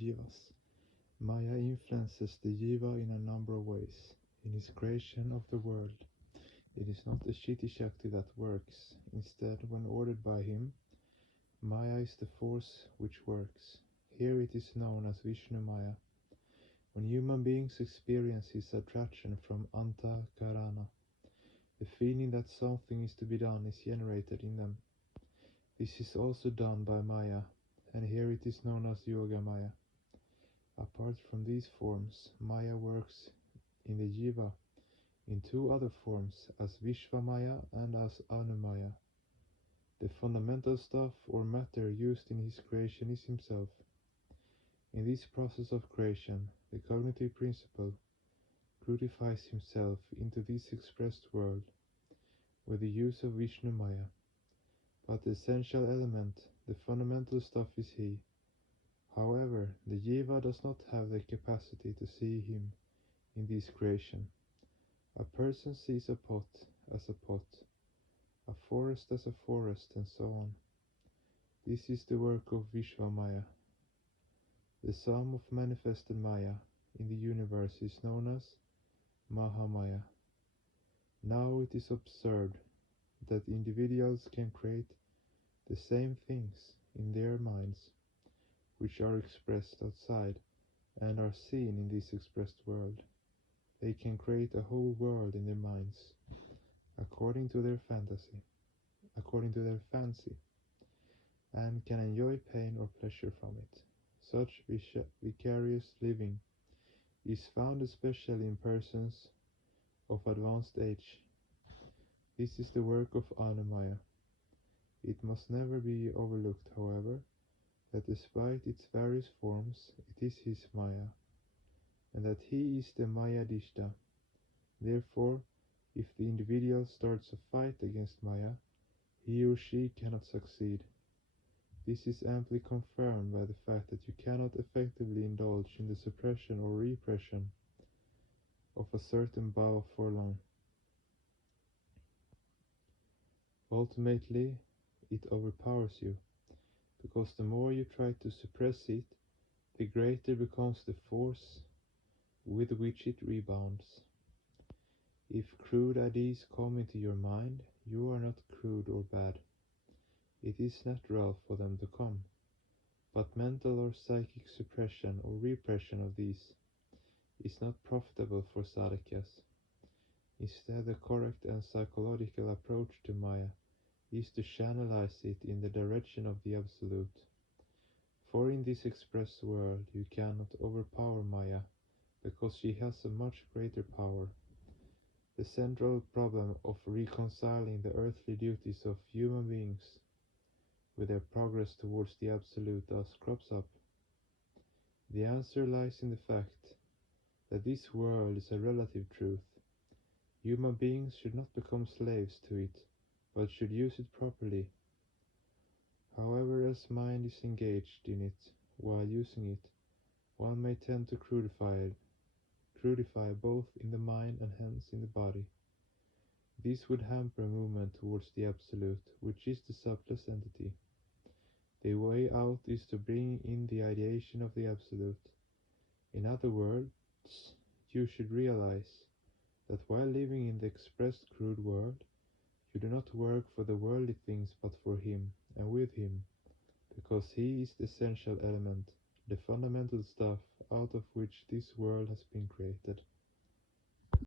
jivas. Maya influences the jiva in a number of ways. In his creation of the world, it is not the Chitti Shakti that works. Instead, when ordered by him, Maya is the force which works. Here it is known as Vishnu Maya. When human beings experience his attraction from Antakarana, the feeling that something is to be done is generated in them. This is also done by Maya, and here it is known as Yoga Maya. Apart from these forms, Maya works in the Jiva in two other forms, as Vishvamaya and as Anumaya. The fundamental stuff or matter used in his creation is himself. In this process of creation, the cognitive principle crucifies himself into this expressed world with the use of Vishnu Maya. But the essential element, the fundamental stuff, is he. However, the Jiva does not have the capacity to see him in this creation. A person sees a pot as a pot, a forest as a forest, and so on. This is the work of Vishva Maya. The sum of manifested Maya in the universe is known as Mahamaya. Now it is observed that individuals can create the same things in their minds, which are expressed outside and are seen in this expressed world. They can create a whole world in their minds, according to their fancy, and can enjoy pain or pleasure from it. Such vicarious living is found especially in persons of advanced age. This is the work of Anumaya. It must never be overlooked, however, that despite its various forms, it is his Maya, and that he is the Mayadishta. Therefore, if the individual starts a fight against Maya, he or she cannot succeed. This is amply confirmed by the fact that you cannot effectively indulge in the suppression or repression of a certain bhava for long. Ultimately, it overpowers you, because the more you try to suppress it, the greater becomes the force with which it rebounds. If crude ideas come into your mind, you are not crude or bad. It is natural for them to come, but mental or psychic suppression or repression of these is not profitable for sadhakas. Instead, the correct and psychological approach to Maya is to channelize it in the direction of the Absolute. For in this expressed world you cannot overpower Maya, because she has a much greater power. The central problem of reconciling the earthly duties of human beings with their progress towards the Absolute thus crops up. The answer lies in the fact that this world is a relative truth. Human beings should not become slaves to it, but should use it properly. However, as mind is engaged in it while using it, one may tend to crudify both in the mind and hence in the body. This would hamper movement towards the Absolute, which is the subtlest entity. The way out is to bring in the ideation of the Absolute. In other words, you should realize that while living in the expressed crude world, you do not work for the worldly things but for him and with him, because he is the essential element, the fundamental stuff out of which this world has been created.